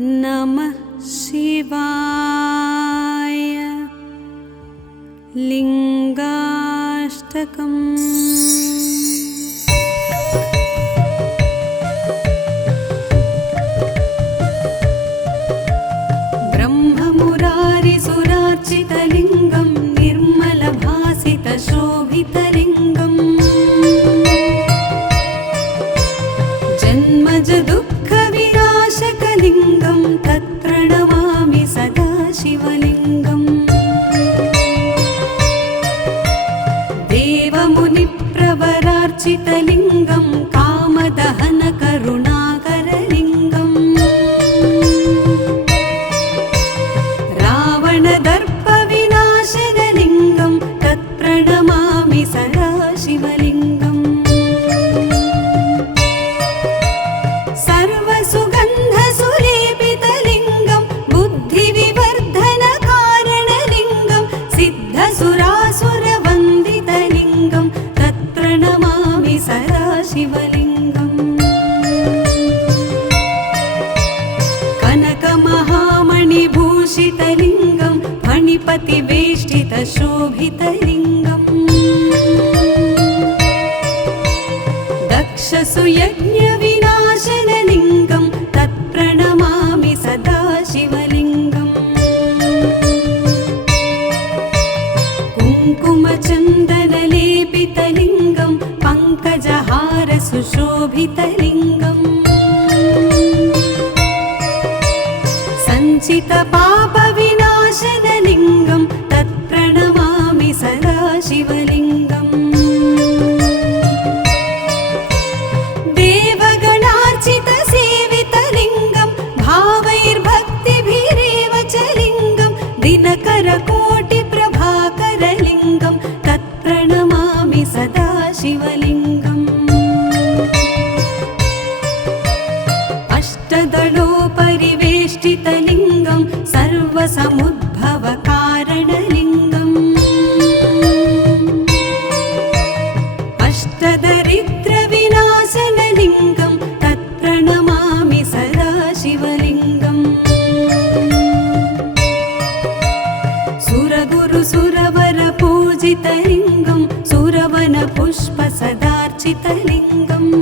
नमः शिवाय। लिंगाष्टकम्। ब्रह्ममुरारिसुरार्चितलिङ्गं निर्मलभासितशोभितलिङ्गम् जन्मज दुःखविनाशकलिङ्गं तत्प्रणमामि सदा शिवलिङ्गम्। देवमुनिप्रवरार्चितलिङ्गं कामदहनकरुणाकरलिङ्गम् रावणदर्पविनाशनलिङ्गं तत्प्रणमामि सदा शिवलिङ्गम्। सर्वसुगन्धसुलेपितलिङ्गं बुद्धिविवर्धनकारणलिङ्गं सिद्धसुरासुरवन्दितलिङ्गं तत्प्रणमामि सदा शिवलिङ्गम्। कनकमहामणिभूषितलिङ्गं फणिपतिवेष्टितशोभितलिङ्गम् दक्षसुयज्ञविनाशनलिङ्गं तत्प्रणमामि सदा शिवलिङ्गम्। कुङ्कुमचन्दनलेपितलिङ्गं पङ्कजहारसुशोभितलिङ्गम् सञ्चितपापविनाशनलिङ्गं तत्प्रणमामि सदा शिवलिङ्गम्। देवगणार्चितसेवितलिङ्गं भावैर्भक्तिभिरेव च लिङ्गं दिनकरकोटिप्रभाकरलिङ्गं तत्प्रणमामि सदा शिवलिङ्गम्। अष्टदलोपरिवेष्टितलिङ्गं सर्वसमुद्भवकारणलिङ्गम् अष्टदरिद्रविनाशनलिङ्गं तत्प्रणमामि सदा शिवलिङ्गम्। सुरगुरुसुरवरपूजितलिङ्गं सुरवनपुष्पसदार्चितलिङ्गम्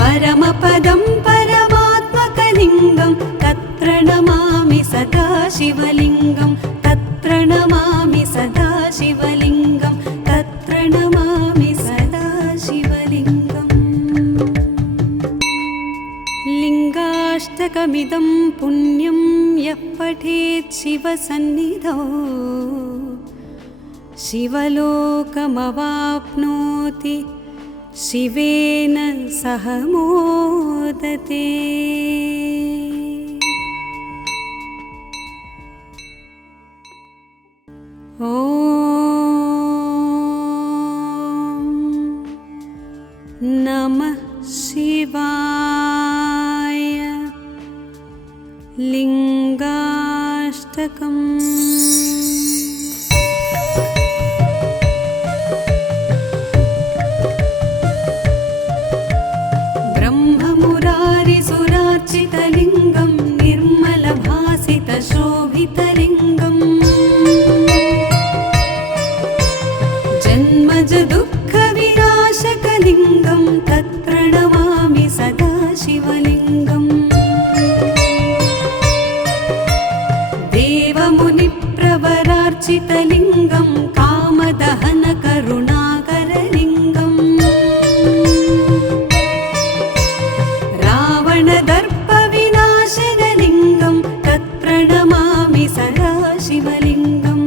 परमपदं परमात्मकलिङ्गं तत्प्रणमामि सदा शिवलिङ्गं तत्प्रणमामि सदा शिवलिङ्गं तत्प्रणमामि सदा शिवलिङ्गम्। लिङ्गाष्टकमिदं पुण्यं यः पठेत् शिवसन्निधौ शिवलोकमवाप्नोति शिवेन सह मोदते। ॐ नमः शिवाय। लिङ्गाष्टकम्। ब्रह्ममुरारिसुरार्चितलिङ्गं निर्मलभासितशोभितलिङ्गम् जन्मज दुःखविनाशकलिङ्गं तत्प्रणमामि सदा शिवलिङ्गम्। देवमुनिप्रवरार्चितलिङ्गं कामदहनकरुणाकरलिङ्गम् रावणदर्पविनाशनलिङ्गं तत्प्रणमामि सदा शिवलिङ्गम्।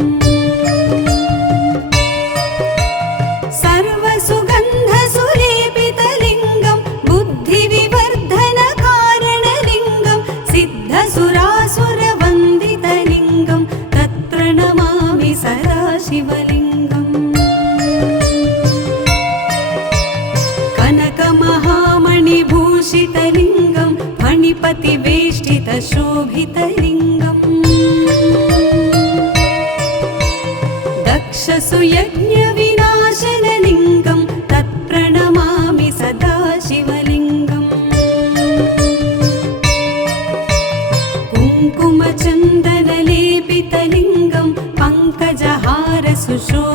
सर्वसुगन्धसुलेपितलिङ्गं बुद्धिविवर्धनकारणलिङ्गं सिद्धसुरासुरवन्दितलिङ्गं तत्प्रणमामि सदा शिवलिङ्गम्। कनकमहामणिभूषितलिङ्गं फणिपतिवेष्टितशोभितलिङ्गम् दक्षसुयज्ञविनाश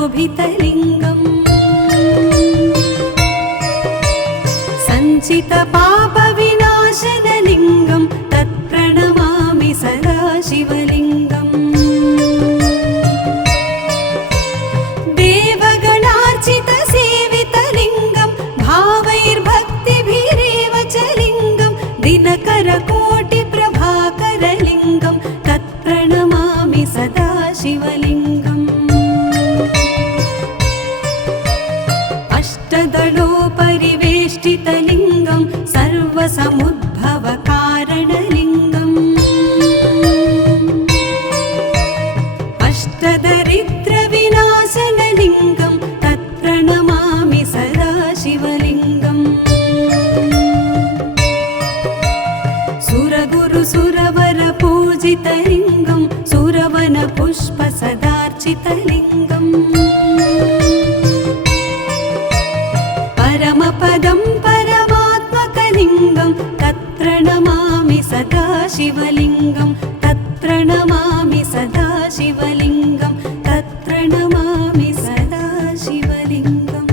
शोभितलिङ्गम् सञ्चितपापविनाशनलिङ्गं तत्प्रणमामि सदा शिवलिङ्गम् देवगणार्चितसेवितलिङ्गं भावैर्भक्तिभिरेव च लिङ्गं दिनकरकोटिप्रभाकरलिङ्गं तत्प्रणमामि सदा शिवलिङ्गम् अष्टदलोपरिवेष्टितलिङ्गं सर्वसमुद्भवकारणलिङ्गम् अष्टदरिद्रविनाशनलिङ्गं तत्प्रणमामि सदा शिवलिङ्गम् सुरगुरुसुरवरपूजितलिङ्गं सुरवनपुष्पसदार्चितलिङ्गम् परमपदं परमात्मकलिङ्गं तत्प्रणमामि सदा शिवलिङ्गं तत्प्रणमामि सदा शिवलिङ्गं तत्प्रणमामि सदा शिवलिङ्गम्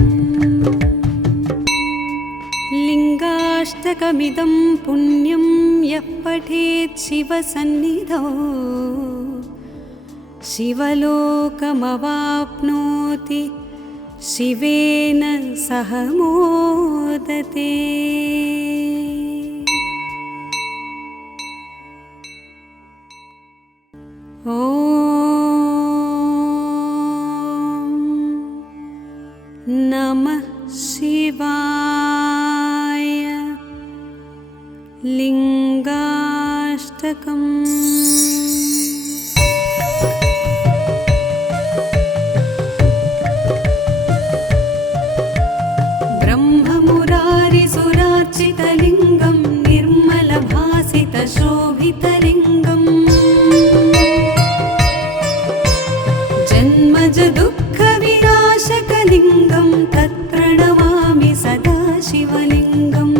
लिङ्गाष्टकमिदं पुण्यं यः पठेत् शिवसन्निधौ शिवलोकमवाप्नोति शिवेन सह मोदते। ॐ नमः शिवाय। लिङ्गाष्टकम्। ब्रह्ममुरारिसुरार्चितलिङ्गं निर्मलभासितशोभितलिङ्गम् जन्मजदुःखविनाशकलिङ्गं तत्प्रणमामि सदा शिवलिङ्गम्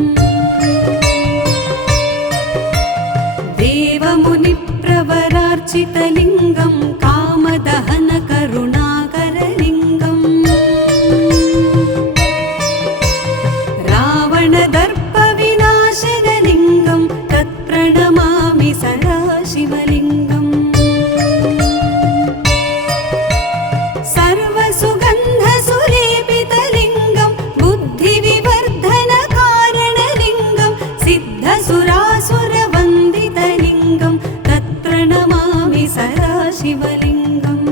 देवमुनिप्रवरार्चितलिङ्गं कामदहनकरुणाकरलिङ्गम् रावणदर्पविनाशनलिङ्गं तत्प्रणमामि सदा शिवलिङ्गम् सर्वसुगन्धसुलेपितलिङ्गं बुद्धिविवर्धनकारणलिङ्गं सिद्धसुरासुरवन्दितलिङ्गं तत्प्रणमामि सदा शिवलिङ्गम्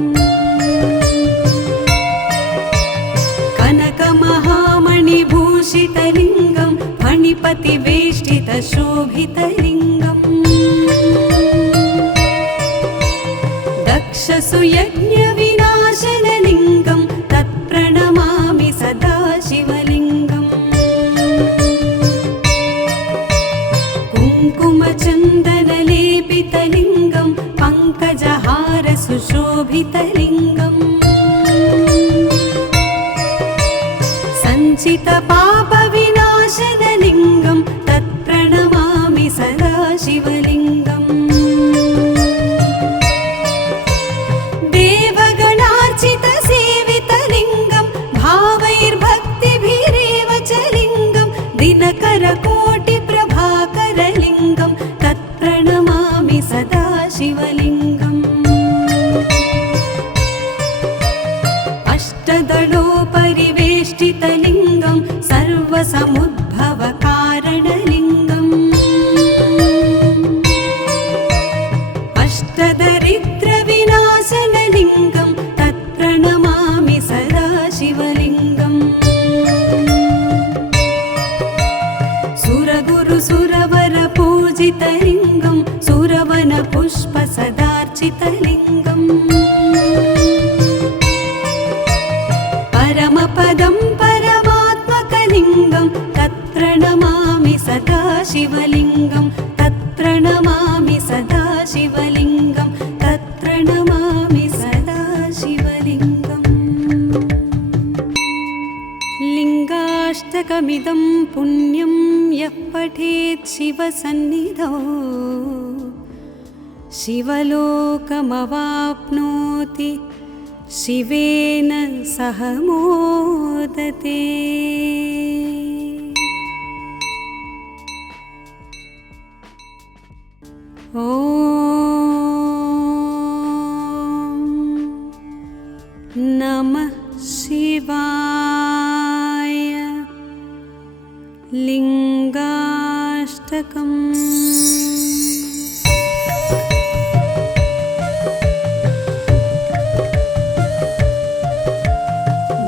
कनकमहामणिभूषितलिङ्गं फणिपतिवेष्टितशोभितलिङ्गम् दक्षसुयज्ञविनाशनलिङ्गं तत्प्रणमामि सदा शिवलिङ्गम् कुङ्कुमचन्दनलेपितलिङ्गं पङ्कजहारसुशोभितलिङ्गम् सञ्चितपापविनाशनलिङ्गं तत्प्रणमामि सदा शिवलिङ्गम् देवगणार्चितसेवितलिङ्गं भावैर्भक्तिभिरेव च लिङ्गं दिनकरकोटिप्रभाकरलिङ्गं तत्प्रणमामि सदा शिवलिङ्गम् अष्टदलोपरिवेष्टितलिङ्गं सर्वसमुद्भवकारणलिङ्गम् अष्टदरिद्रविनाशनलिङ्गं तत्प्रणमामि सदा शिवलिङ्गम् सुरगुरुसुरवरपूजितलिङ्गं सुरवनपुष्पसदार्चितलिङ्गम् परमपदं परमात्मकलिङ्गं तत्प्रणमामि सदा शिवलिङ्गं तत्प्रणमामि सदा शिवलिङ्गं तत्प्रणमामि सदा शिवलिङ्गम् लिङ्गाष्टकमिदं पुण्यं यः पठेत् शिवसन्निधौ शिवलोकमवाप्नोति शिवेन सह मोदते। ॐ नमः शिवाय। लिङ्गाष्टकम्।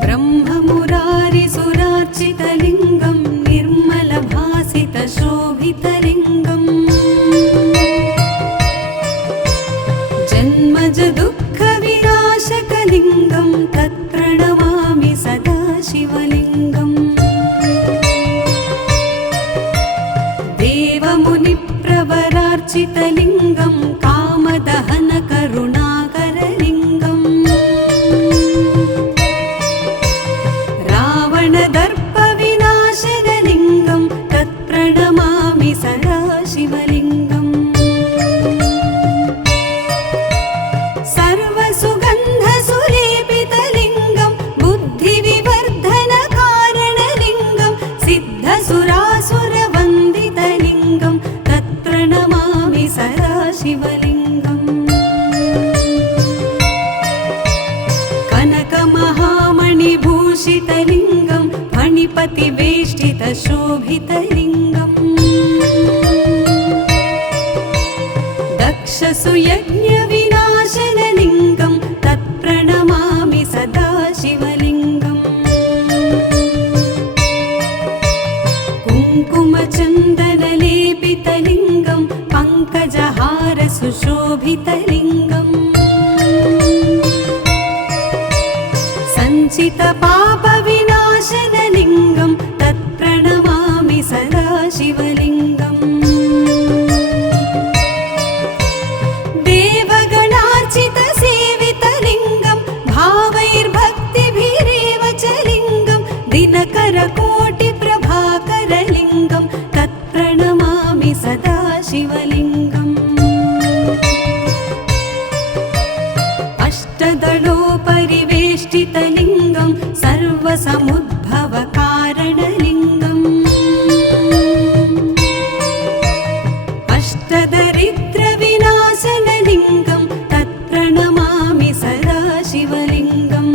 ब्रह्ममुरारिसुरार्चितलिङ्गं निर्मलभासितशोभितलिङ्गम् जन्मज दुःखविनाशकलिङ्गं तत्प्रणमामि सदा शिवलिङ्गम्। देवमुनिप्रवरार्चितलिङ्गं कामदहनकरुणाकरलिङ्गम् रावणदर्पविनाशनलिङ्गं तत्प्रणमामि सदा शिवलिङ्गम्। सर्वसुगन्धसुलेपितलिङ्गं बुद्धिविवर्धनकारणलिङ्गं सिद्धसुरासुरवन्दितलिङ्गं तत्प्रणमामि सदा शिवलिङ्गम्। कनकमहामणिभूषितलिङ्गं फणिपतिवेष्टितशोभितलिङ्गम् दक्षसुयज्ञविनाशनलिङ्गं तत्प्रणमामि सदा शिवलिङ्गम्। कुङ्कुमचन्दनलेपितलिङ्गं पङ्कजहारसुशोभितलिङ्गम् सञ्चितपापविनाशनलिङ्गं तत्प्रणमामि सदा शिवलिङ्गम्। देवगणार्चितसेवितलिङ्गं भावैर्भक्तिभिरेव च लिङ्गं दिनकरकोटिप्रभाकरलिङ्गं तत्प्रणमामि सदा शिवलिङ्गम्। अष्टदलोपरिवेष्टितलिङ्गं सर्वसमुद्भवकारणलिङ्गम् अष्टदरिद्रविनाशनलिङ्गं तत्प्रणमामि सदा शिवलिङ्गम्।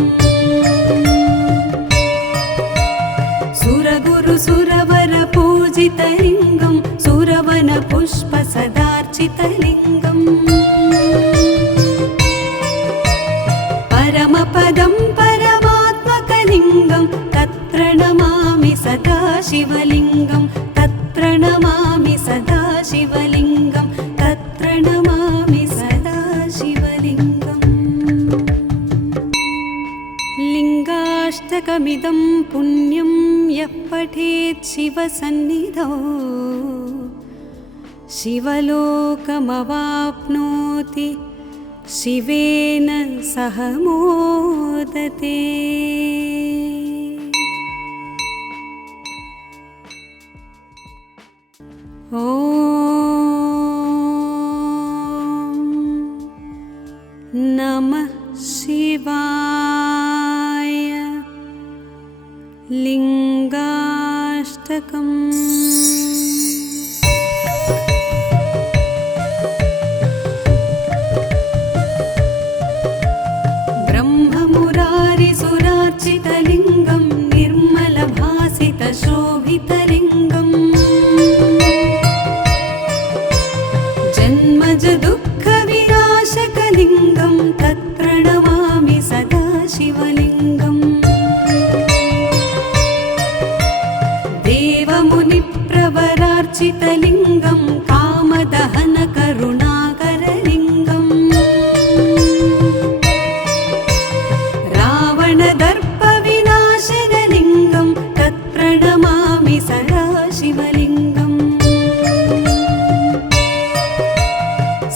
सुरगुरुसुरवरपूजितलिङ्गं सुरवनपुष्पसदार्चितलिङ्गम् परमपदं परमात्मकलिङ्गं तत्प्रणमामि सदा शिवलिङ्गं तत्प्रणमामि सदा शिवलिङ्गं तत्प्रणमामि सदा शिवलिङ्गम्। लिङ्गाष्टकमिदं पुण्यं यः पठेत् शिवसन्निधौ शिवलोकमवाप्नोति शिवेन सह मोदते। ॐ नमः शिवाय। लिङ्गाष्टकम्। ब्रह्ममुरारिसुरार्चितलिङ्गं निर्मलभासितशोभितलिङ्गम् जन्मज दुःखविनाशकलिङ्गं तत्प्रणमामि सदा शिवलिङ्गम्। देवमुनिप्रवरार्चितलिङ्गं कामदहनकरुणाकरलिङ्गम् रावणदर्पविनाशनलिङ्गं तत्प्रणमामि सदा शिवलिङ्गम्।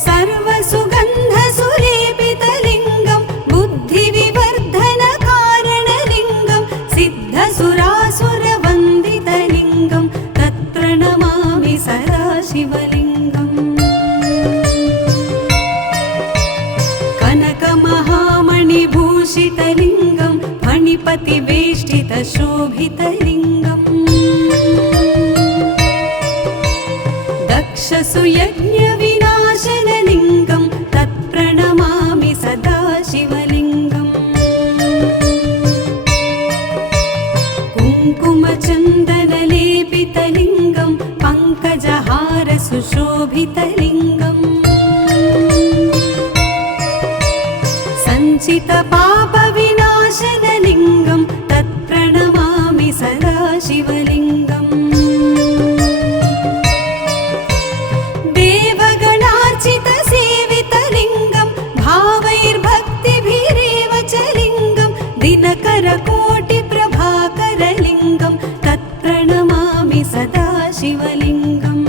सर्वसुगन्धसुलेपितलिङ्गं बुद्धिविवर्धनकारणलिङ्गं सिद्धसुरासुरवन्दितलिङ्गं तत्प्रणमामि सदा शिवलिङ्गम्। कनकमहामणिभूषितलिङ्गं फणिपतिवेष्टितशोभितलिङ्गम् दक्षसुयज्ञविनाशनलिङ्गं तत्प्रणमामि सदा शिवलिङ्गम् कुङ्कुमचन्दनलेपितलिङ्गं पङ्कजहारसुशोभितलिङ्गम् सञ्चितपापविनाशनलिङ्गं तत्प्रणमामि सदा शिवलिङ्गम् देवगणार्चितसेवितलिङ्गं भावैर्भक्तिभिरेव च लिङ्गं दिनकरकोटिप्रभाकरलिङ्गं तत्प्रणमामि सदा शिवलिङ्गम्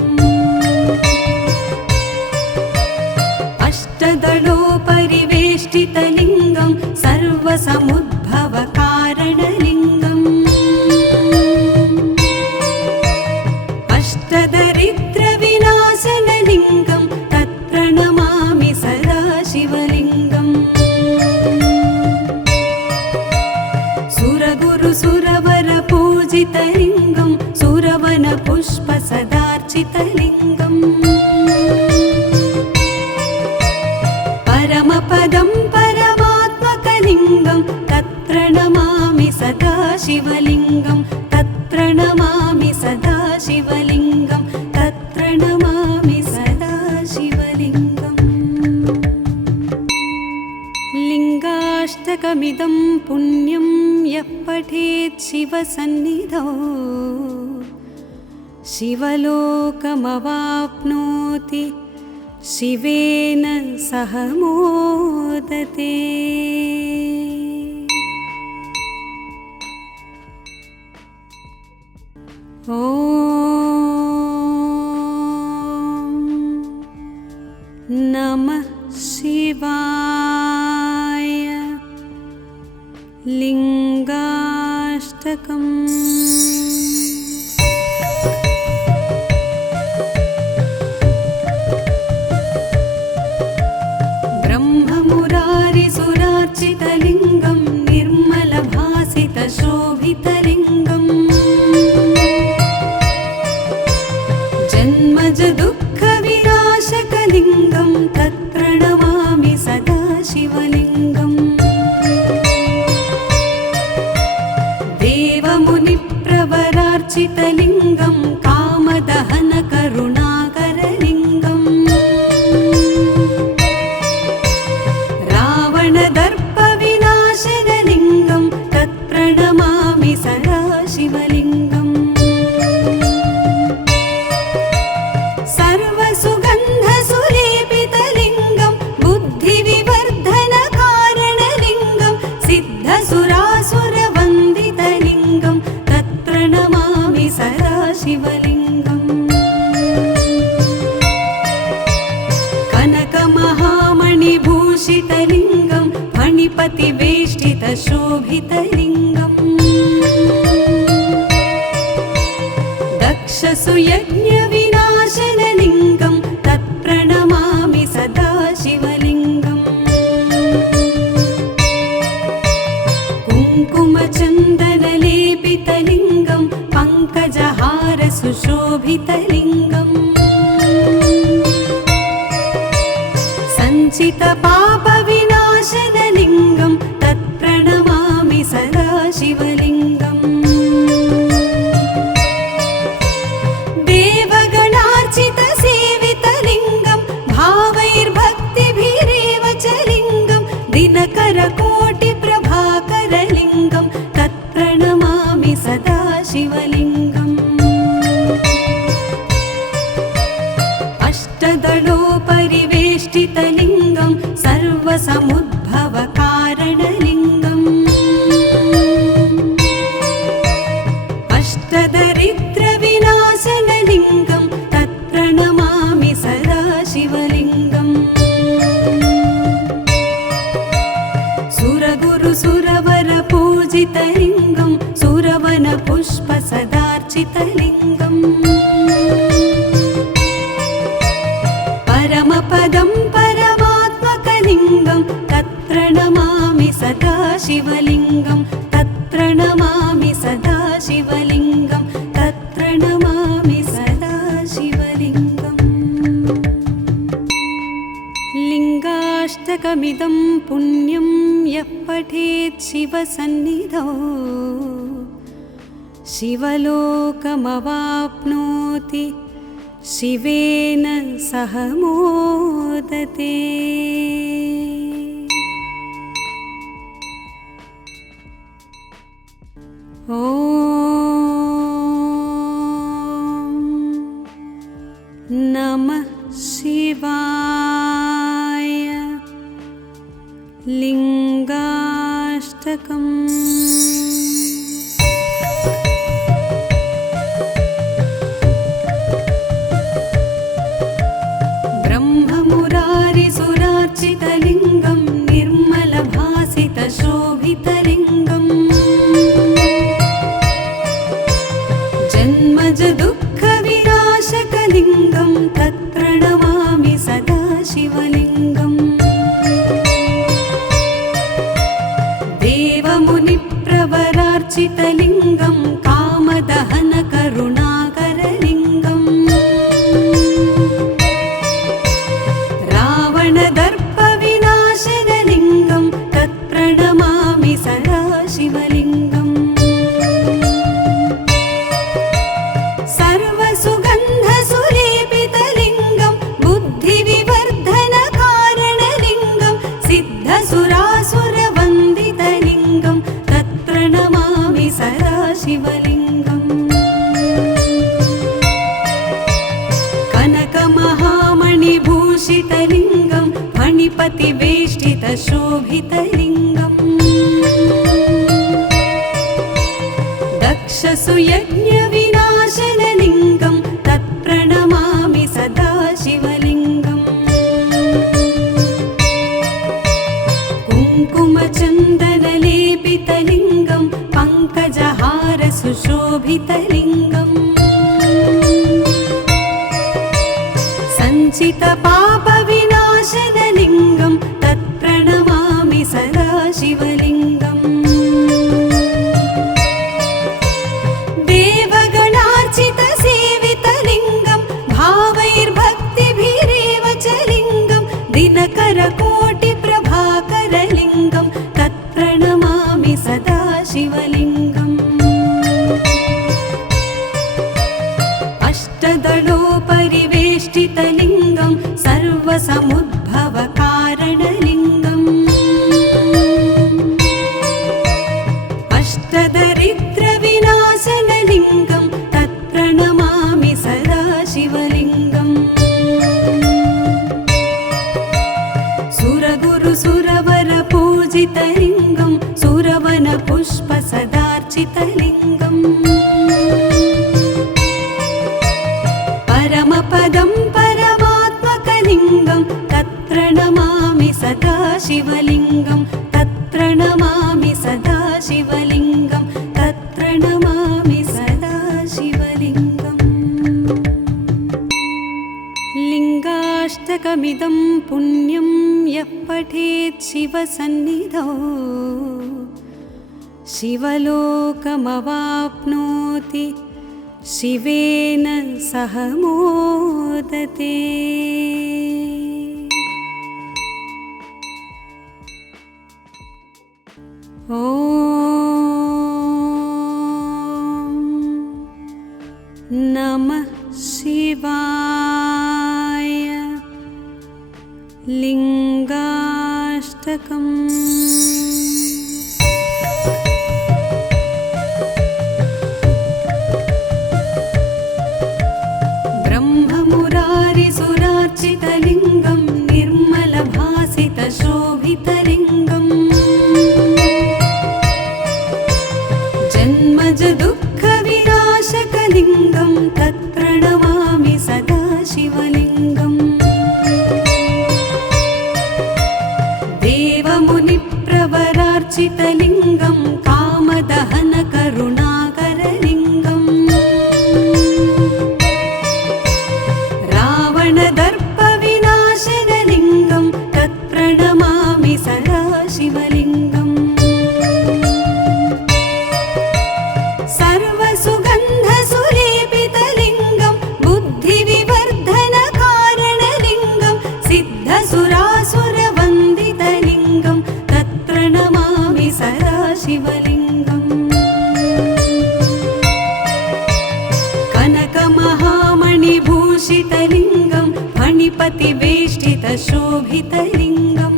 अष्टदलोपरिवेष्टितलिङ्गं सर्वसमुद्भवकारणलिङ्गम् अष्टदरिद्रविनाशनलिङ्गं तत्प्रणमामि सदा शिवलिङ्गम् सुरगुरुसुरवरपूजितलिङ्गं सुरवनपुष्पसदार्चितलिङ्गम् परमपदं परमात्मकलिङ्गं तत्प्रणमामि सदा शिवलिङ्गं तत्प्रणमामि सदा शिवलिङ्गं तत्प्रणमामि सदा शिवलिङ्गम् लिङ्गाष्टकमिदं पुण्यं यः पठेत् शिवसन्निधौ शिवलोकमवाप्नोति शिवेन सह मोदते। ॐ नमः शिवाय। लिङ्गाष्टकम्। ब्रह्ममुरारिसुरार्चितलिङ्गं निर्मलभासितशोभितलिङ्गम् जन्मजदुःखविनाशकलिङ्गं तत्प्रणमामि सदा शिवलिङ्गम् देवमुनिप्रवरार्चितलिङ्गं कामदहनकरुणाकरलिङ्गम् रावणदर्पविनाशनलिङ्गं तत्प्रणमामि सदा शिवलिङ्गम् सर्वसुगन्धसुलेपितलिङ्गं बुद्धिविवर्धनकारणलिङ्गं सिद्धसुरासुरवन्दितलिङ्गं तत्प्रणमामि सदा शिवलिङ्गम् कनकमहामणिभूषितलिङ्गं फणिपतिवेष्टितशोभितलिङ्गम् दक्षसुयज्ञविनाशनलिङ्गं तत्प्रणमामि सदा शिवलिङ्गम् कुङ्कुमचन्दनलेपितलिङ्गं पङ्कजहारसुशोभितलिङ्गम् सञ्चितपापविनाशनलिङ्गं तत्प्रणमामि सदा शिवलिङ्गम् देवगणार्चितसेवितलिङ्गं भावैर्भक्तिभिरेव च लिङ्गं दिनकरकोटिप्रभाकरलिङ्गं तत्प्रणमामि सदा शिवलिङ्गम् अष्टदलोपरिवेष्टितलिङ्गं सर्वसमुद्भवकारणलिङ्गम् अष्टदरिद्रविनाशनलिङ्गं तत्प्रणमामि सदा शिवलिङ्गम् सुरगुरुसुरवरपूजितलिङ्गं सुरवनपुष्पसदार्चितलिङ्गम् परमपदं परमात्मकलिङ्गं तत्प्रणमामि सदा शिवलिङ्गं तत्प्रणमामि नमामि सदा शिवलिङ्गं तत्र नमामि सदा शिवलिङ्गम् लिङ्गाष्टकमिदं पुण्यं यः पठेत् शिवसन्निधौ शिवलोकमवाप्नोति शिवेन सह मोदते। ॐ नमः शिवाय। लिङ्गाष्टकम्। ब्रह्ममुरारिसुरार्चितलिङ्गं निर्मलभासितशोभितलिङ्गम् जन्मजदुःखविनाशकलिङ्गं तत्र नमामि सदा शिवलिङ्गम् देवमुनिप्रवरार्चितलिङ्गं कामदहनकरुणाकरलिङ्गम् रावणदर्पविनाशनलिङ्गं तत्प्रणमामि सदा शिवलिङ्गम् सर्वसुगन्धसुलेपितलिङ्गं बुद्धिविवर्धनकारणलिङ्गं सिद्धसुरासुरवन्दितलिङ्गं तत्र नमामि सदा शिवलिङ्गम् कनकमहामणिभूषितलिङ्गं फणिपतिवेष्टितशोभितलिङ्गम् दक्षसुयज्ञविनाशनलिङ्गं तत्प्रणमामि सदा शिवलिङ्गम् कुङ्कुमचन्दनलेपितलिङ्गं पङ्कजहारसुशोभितलिङ्गम् सञ्चितपापविनाशनलिङ्गं तत्प्रणमामि सदा शिवलिङ्गम् देवगणार्चितसेवितलिङ्गं भावैर्भक्तिभिरेव च लिङ्गं दिनकरकोटिप्रभाकरलिङ्गं तत्प्रणमामि सदा शिवलिङ्गम् अष्टदलोपरिवेष्टितलिङ्गं सर्वसमुद्भवकारणलिङ्गम् अष्टदरिद्रविनाशनलिङ्गं तत्प्रणमामि सदा शिवलिङ्गम् सुरगुरुसुरवरपूजितलिङ्गं सुरवनपुष्पसदार्चितलिङ्गम् परमपदं परमात्मकलिङ्गं तत्र नमामि सदा शिवलिङ्गं तत्र नमामि सदा शिवलिङ्गं तत्र नमामि सदा शिवलिङ्गम् लिङ्गाष्टकमिदं पुण्यं यः पठेत् शिवसन्निधौ शिवलोकमवाप्नोति शिवेन सह मोदते। ॐ नमः शिवाय। लिङ्गाष्टकम्। ब्रह्ममुरारिसुरार्चितलिङ्गं निर्मलभासितशोभितलिङ्गम् जन्मजदुःखविनाशकलिङ्गं तत्र नमामि सदा शिवलिङ्गम् देवमुनिप्रवरार्चितलिङ्गं कामदहनकरुणाकरलिङ्गम् रावणदर्पविनाशनलिङ्गं तत्प्रणमामि सदा शिवलिङ्गम् भूषितलिङ्गं फणिपतिवेष्टितशोभितलिङ्गम्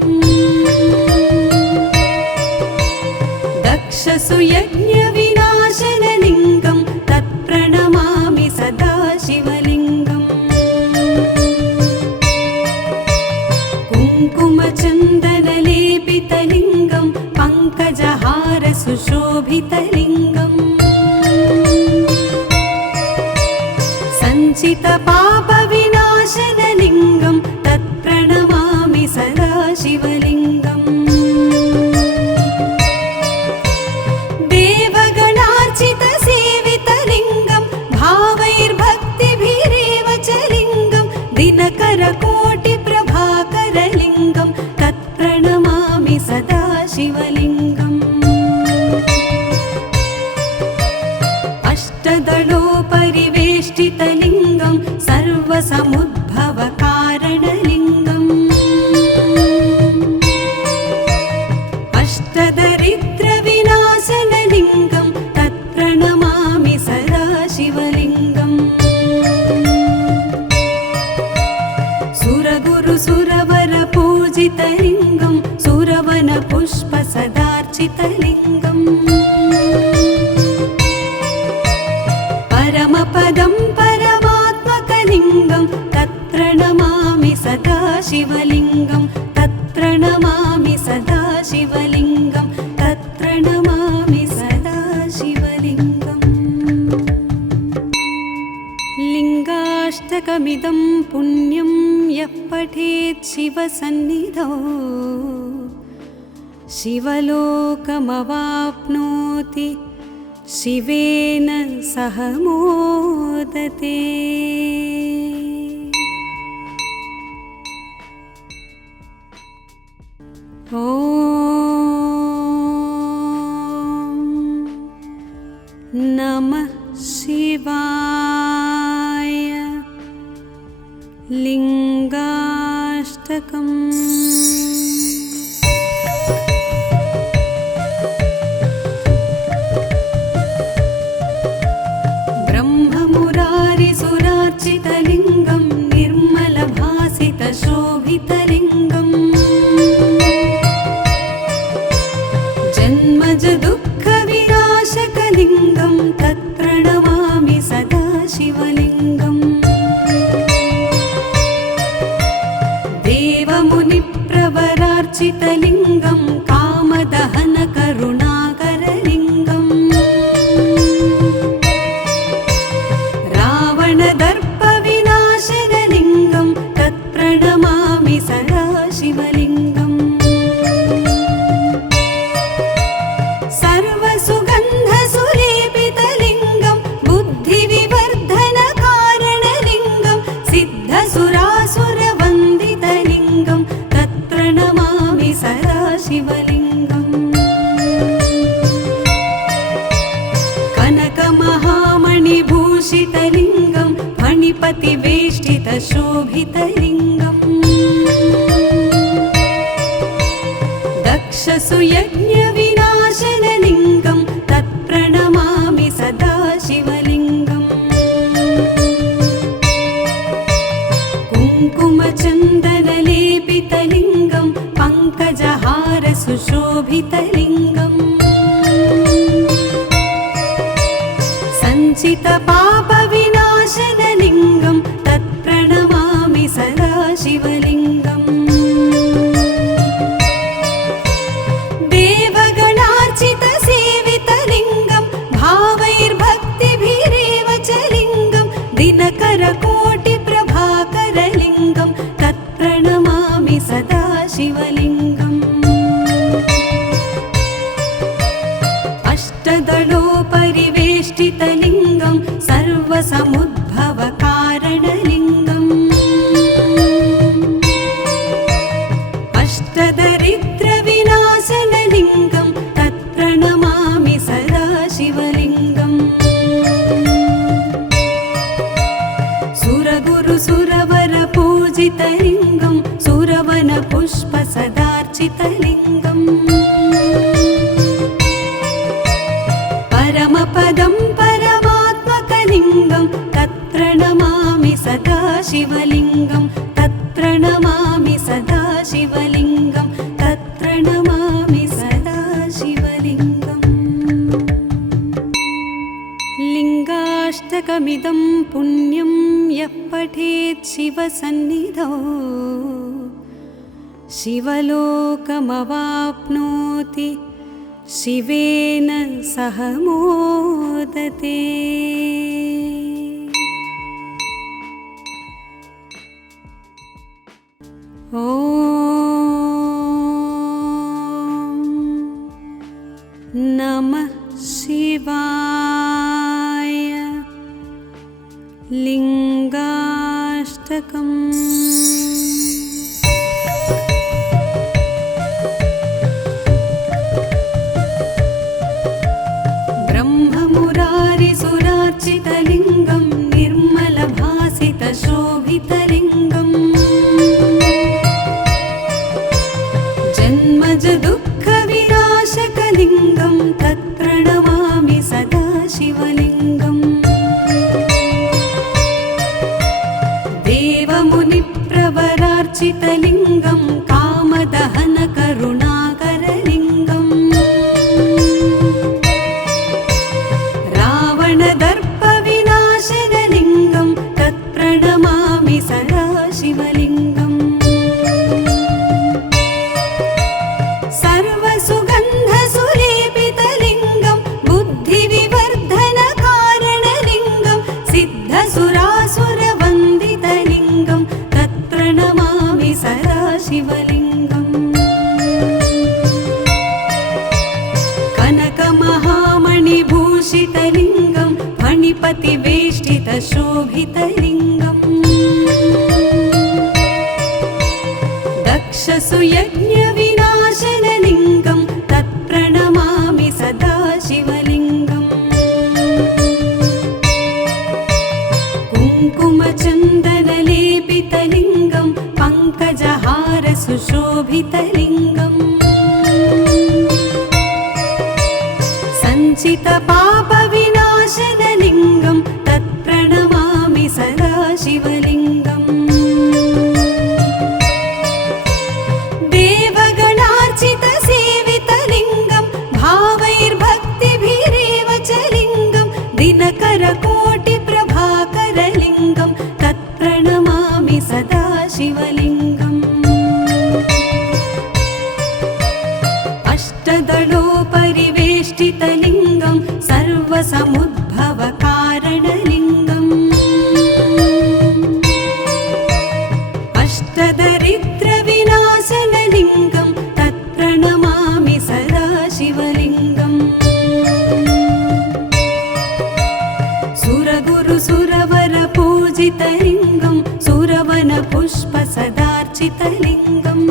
दक्षसुयज्ञविनाशनलिङ्गं तत्प्रणमामि सदा शिवलिङ्गम् कुङ्कुमचन्दनलेपितलिङ्गं पङ्कजहारसुशोभितलिङ्गम् सञ्चितपापविनाशनलिङ्गं तत्प्रणमामि सदा शिवलिङ्गम् देवगणार्चितसेवितलिङ्गं भावैर्भक्तिभिरेव च लिङ्गं दिनकरकोटिप्रभाकरलिङ्गं तत्प्रणमामि सदा शिवलिङ्गम् अष्टदलोपरिवेष्टितलिङ्गं सर्वसमुद्भवकारणलिङ्गम् अष्टदरिद्रविनाशनलिङ्गं तत्प्रणमामि सदा शिवलिङ्गम् सुरगुरुसुरवरपूजितलिङ्गं सुरवनपुष्पसदार्चितलिङ्गम् परमपदं परमात्मकलिङ्गं तत्प्रणमामि सदा शिवलिङ्गं तत्प्रणमामि सदा शिवलिङ्गं तत्प्रणमामि सदा शिवलिङ्गम् लिङ्गाष्टकमिदं पुण्यं यः पठेत् शिवसन्निधौ शिवलोकमवाप्नोति शिवेन सह मोदते। ॐ नमः शिवाय। लिङ्गाष्टकम्। ब्रह्ममुरारिसुरार्चितलिङ्गं निर्मलभासितशोभितलिङ्गम् जन्मजदुःखविनाशकलिङ्गं तत्प्रणमामि सदा शिवलिङ्गम् देवमुनिप्रवरार्चितलिङ्गं कामदहनकरुणाकरलिङ्गम् रावणदर्पविनाशनलिङ्गं तत्प्रणमामि सदा शिवलिङ्गम् सर्वसुगन्धसुलेपितलिङ्गं बुद्धिविवर्धनकारणलिङ्गं सिद्धसुरासुरवन्दितलिङ्गं तत्प्रणमामि सदा शिवलिङ्गम् कनकमहामणिभूषितलिङ्गं फणिपतिवेष्टितशोभितलिङ्गम् दक्षसुयज्ञविनाशनलिङ्गं तत्प्रणमामि सदा शिवलिङ्गम् कुङ्कुमचन्दनलेपितलिङ्गं पङ्कजहारसुशोभितलिङ्गम् सञ्चितपापविनाशनलिङ्गं तत्प्रणमामि सदा शिवलिङ्गम् देवगणार्चितसेवितलिङ्गं भावैर्भक्तिभिरेव च लिङ्गं दिनकरकोटिप्रभाकरलिङ्गं तत्प्रणमामि सदा शिवलिङ्गम् अष्टदलोपरिवेष्टितलिङ्गं सर्वसमुद्भव शिवलिङ्गं तत्प्रणमामि सदा शिवलिङ्गं तत्प्रणमामि सदा शिवलिङ्गम् लिङ्गाष्टकमिदं पुण्यं यः पठेत् शिवसन्निधौ शिवलोकमवाप्नोति शिवेन सह मोदते। ॐ नमः शिवाय। लिङ्गाष्टकम्। ब्रह्ममुरारिसुरार्चितलिङ्गं निर्मलभासितशोभितलिङ्गम् जन्मज दुःखविनाशकलिङ्गं तत्प्रणमामि सदा शिवलिङ्गम् देवमुनिप्रवरार्चितलिङ्गं कामदहनकरुणाकरलिङ्गम् रावणदर्पविनाशनलिङ्गं तत्प्रणमामि सदा शिवलिङ्गम् सर्वसुगन्धसुलेपितलिङ्गं बुद्धिविवर्धनकारणलिङ्गं सिद्धसुरासुरवन्दितलिङ्गं तत्प्रणमामि सदा शिवलिङ्गम् कनकमहामणिभूषितलिङ्गं फणिपतिवेष्टितशोभितलिङ्गम् दक्षसुयज्ञविनाशनलिङ्गं तत्प्रणमामि सदा शिवलिङ्गम् कुङ्कुमचन्दनलेपितलिङ्गं पङ्कजहारसुशोभितलिङ्गम् सञ्चितपापविनाशनलिङ्गं तत्प्रणमामि सदा शिवलिङ्गम् देवगणार्चितसेवितलिङ्गं भावैर्भक्तिभिरेव च लिङ्गं दिनकरकोटिप्रभाकरलिङ्गं तत्प्रणमामि सदा शिवलिङ्गम् अष्टदलोपरिवेष्टितलिङ्गं सर्वसमुद्भवकारणलिङ्गम् अष्टदरिद्रविनाशनलिङ्गं तत्प्रणमामि सदा शिवलिङ्गम् सुरगुरुसुरवरपूजितलिङ्गं सुरवनपुष्पसदार्चितलिङ्गम्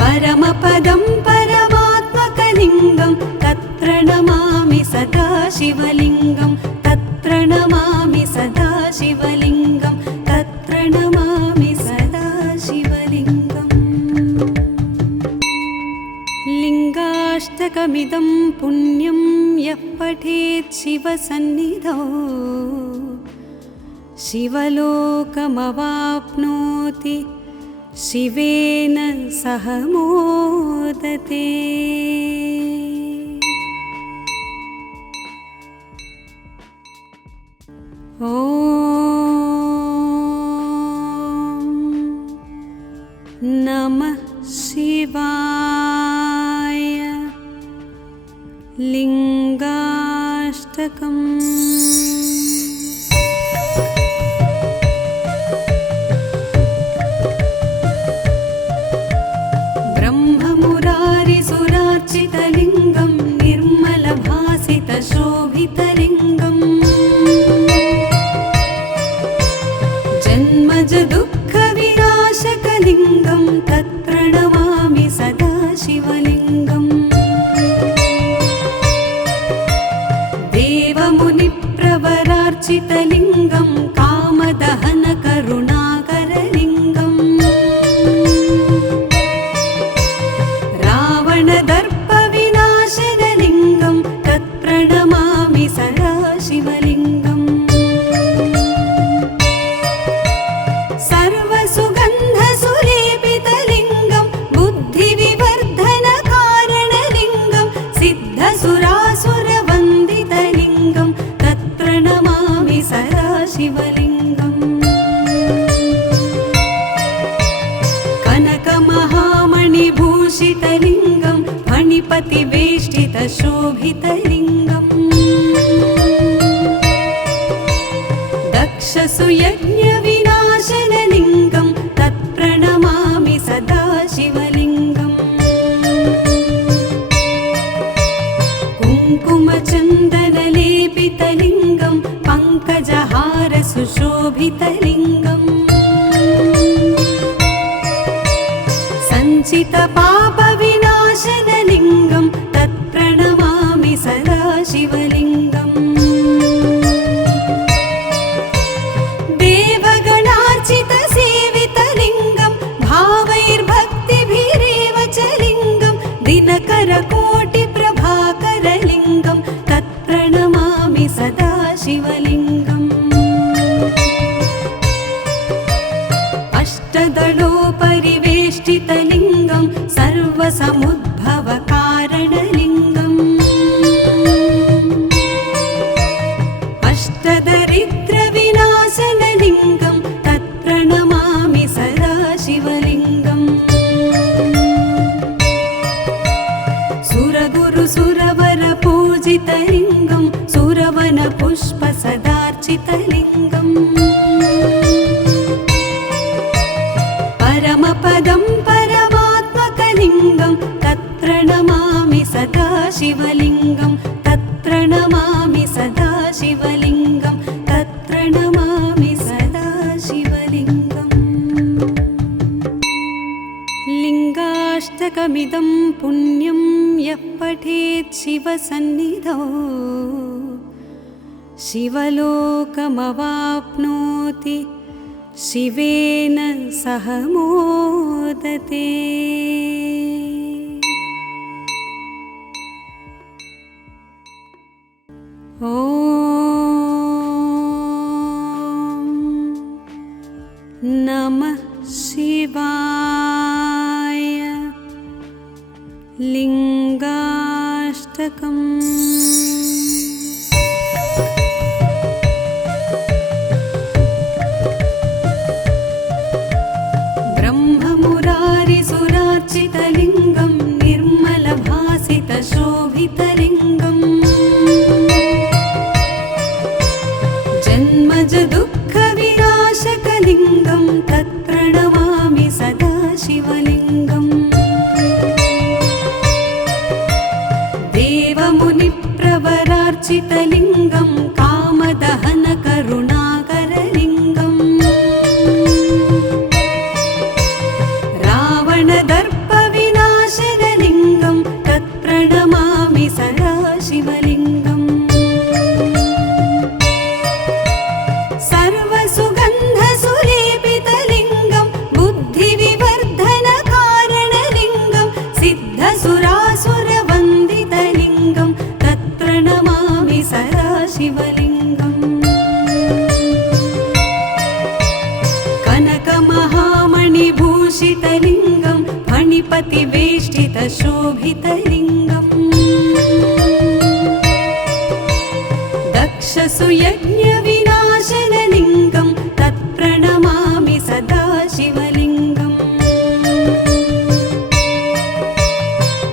परमपदं परमात्मकलिङ्गं तत्प्रणमामि सदा शिवलिङ्गं तत्प्रणमामि सदा शिवलिङ्गं तत्प्रणमामि सदा शिवलिङ्गम् लिङ्गाष्टकमिदं पुण्यं यः पठेत् शिवसन्निधौ शिवलोकमवाप्नोति शिवेन सह मोदते। ॐ नमः शिवाय। लिङ्गाष्टकम्। ब्रह्ममुरारिसुरार्चितलिङ्गं निर्मलभासितशोभितलिङ्गम् जन्मज दुःखविनाशकलिङ्गं तत्प्रणमामि सदा शिवलिङ्गम् देवमुनिप्रवरार्चितलिङ्गं कामदहनकरुणाकरलिङ्गम् रावणदर्पविनाशनलिङ्गं तत्प्रणमामि सदा शिवलिङ्गम् सुरासुरवन्दितलिङ्गं तत्प्रणमामि सदा शिवलिङ्गम् कनकमहामणिभूषितलिङ्गं फणिपतिवेष्टितशोभितलिङ्गम् दक्षसुयज्ञविनाशनलिङ्गं तत्प्रणमामि सदा शिवलिङ्गम् कुङ्कुमचन्दनलेपितलिङ्गं पङ्कजहारसुशोभितलिङ्गम् सञ्चितपापविनाशनलिङ्गं तत्प्रणमामि सदा शिवलिङ्गम् देवगणार्चितसेवितलिङ्गं भावैर्भक्तिभिरेव च लिङ्गं दिनकरकोटिप्रभाकरलिङ्गं तत्प्रणमामि सदा शिवलिङ्गम् अष्टदलोपरिवेष्टितलिङ्गं सर्वसमुद्भवकारणलिङ्गम् अष्टदरिद्रविनाशनलिङ्गं तत्प्रणमामि सदा शिवलिङ्गम् सुरगुरुसुरवरपूजितलिङ्गं सुरवनपुष्पसदार्चितलिङ्गम् परमपदं परमात्मकलिङ्गं तत्प्रणमामि सदा शिवलिङ्गं तत्प्रणमामि सदा शिवलिङ्गं तत्प्रणमामि सदा शिवलिङ्गम् लिङ्गाष्टकमिदं पुण्यं यः पठेत् शिवसन्निधौ शिवलोकमवाप्नोति शिवेन सह मोदते। ॐ नमः शिवाय। लिङ्गाष्टकम्। ब्रह्ममुरारिसुरार्चितलिङ्गं निर्मलभासितशोभितलिङ्गम् जन्मजदुःखविनाशकलिङ्गं तत्प्रणमामि सदा शिवलिङ्गम् देवमुनिप्रवरार्चितलिङ्गं कामदहनकरुणाकरलिङ्गम् रावणदर्पविनाशनलिङ्गं तत्प्रणमामि सदा शिवलिङ्गम् सर्वसुगन्धसुलेपितलिङ्गं बुद्धिविवर्धनकारणलिङ्गं सिद्धसुरासुरवन्दितलिङ्गं तत्प्रणमामि सदा शिवलिङ्गम् कनकमहामणिभूषितलिङ्गं फणिपतिवेष्टितशोभितलिङ्गम् दक्षसुयज्ञविनाशनलिङ्गं तत्प्रणमामि सदा शिवलिङ्गम्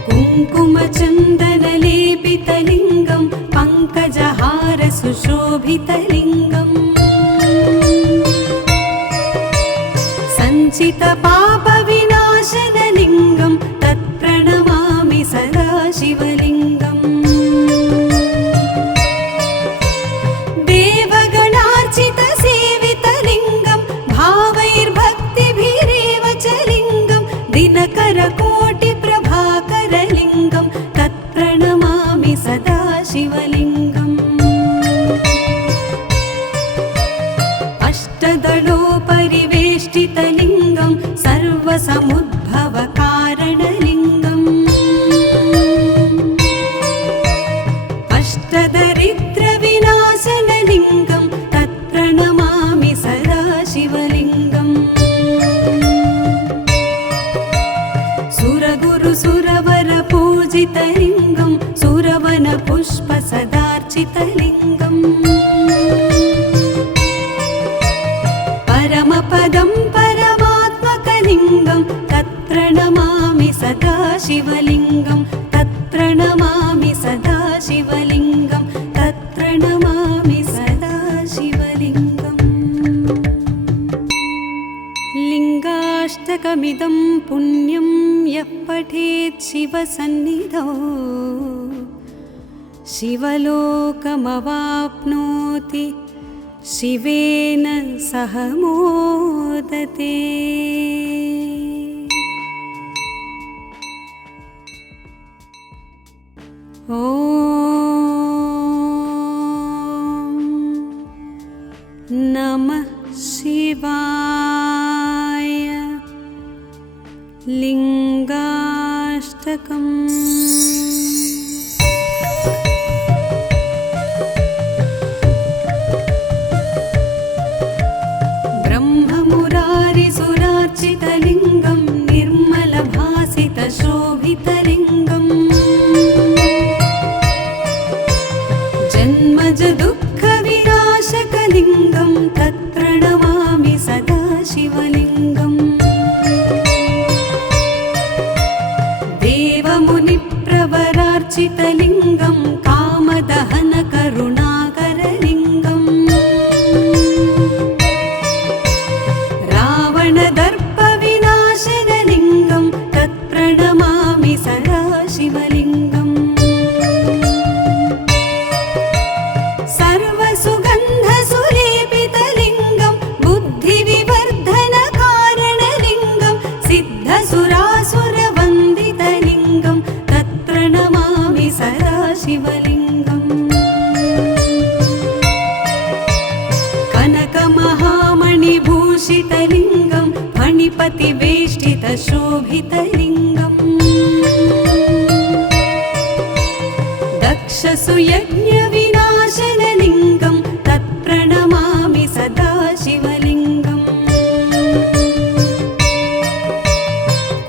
कुङ्कुमचन्दनलेपितलिङ्गं पङ्कजहारसुशोभितलिङ्गम् सञ्चितपापविनाशनलिङ्गं तत्प्रणमामि सदा शिवलिङ्गम् देवगणार्चितसेवितलिङ्गं भावैर्भक्तिभिरेव च लिङ्गं दिनकरकोटिप्रभाकरलिङ्गं तत्प्रणमामि सदा शिवलिङ्गम् अष्टदलोपरिवेष्टितलिङ्गं सर्वसमुद्भवकारणलिङ्गम् अष्टदरिद्रविनाशनलिङ्गं तत्प्रणमामि सदा शिवलिङ्गम् सुरगुरुसुरवरपूजितलिङ्गं सुरव सुरवनपुष्पसदार्चितलिङ्गम् परमपदं परमात्मकलिङ्गं तत्प्रणमामि सदा शिवलिङ्गं तत्प्रणमामि सदा शिवलिङ्गं तत्प्रणमामि सदा शिवलिङ्गम् लिङ्गाष्टकमिदं पुण्यं यः पठेत् शिवसन्निधौ शिवलोकमवाप्नोति शिवेन सह मोदते। ॐ नमः शिवाय। लिङ्गाष्टकम्। ब्रह्ममुरारिसुरार्चितलिङ्गं निर्मलभासितशोभितलिङ्गम् जन्मजदुःखविनाशकलिङ्गं तत्प्रणमामि सदा शिवलिङ्गम् देवमुनिप्रवरार्चितलिङ्गं कामदहनकरुणाकरलिङ्गम् रावणदर्पविनाशनलिङ्गं तत्प्रणमामि सदा शिवलिङ्गम् सर्वसुगन्धसुलेपितलिङ्गं बुद्धिविवर्धनकारणलिङ्गं सिद्धसुरासुरवन्दितलिङ्गं तत्प्रणमामि सदा शिवलिङ्गम् कनकमहामणिभूषितलिङ्गं फणिपतिवेष्टितशोभितलिङ्गम् दक्षसुयज्ञविनाशनलिङ्गं तत्प्रणमामि सदा शिवलिङ्गम्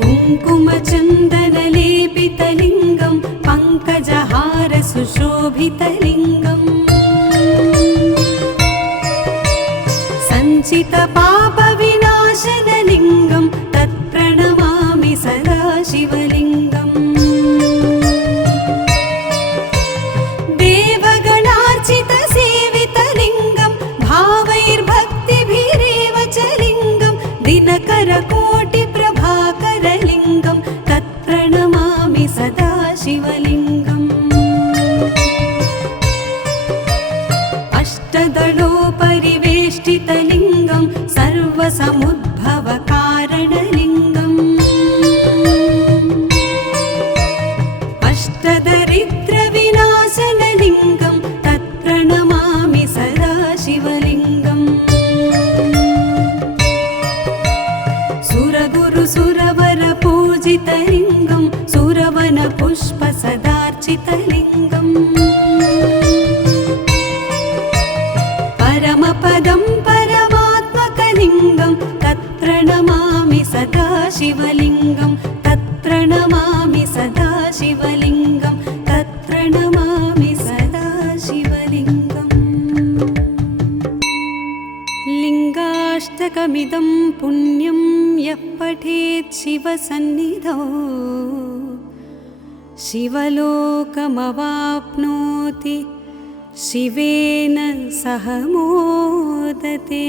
कुङ्कुमचन्दनलेपितलिङ्गं पङ्कजहारसुशोभितलिङ्गम् सञ्चितपापविनाशनलिङ्गं तत्प्रणमामि सदा शिवलिङ्गम् देवगणार्चितसेवितलिङ्गं भावैर्भक्तिभिरेव च लिङ्गं दिनकरकोटिप्रभाकरलिङ्गं तत्प्रणमामि सदा शिवलिङ्गम् अष्टदलोपरिवेष्टितलिङ्गं सर्वसमुद्भवकारणलिङ्गम् अष्टदरिद्रविनाशनलिङ्गं तत्प्रणमामि सदा शिवलिङ्गम् सुरगुरुसुरवरपूजितलिङ्गं सुरवनपुष्पसदार्चितलिङ्गम् परमपदं परमात्मकलिङ्गं तत्प्रणमामि सदा शिवलिङ्गं तत्प्रणमामि सदा शिवलिङ्गं तत्प्रणमामि सदा शिवलिङ्गम् लिङ्गाष्टकमिदं पुण्यं यः पठेत् शिवसन्निधौ शिवलोकमवाप्नोति शिवेन सह मोदते।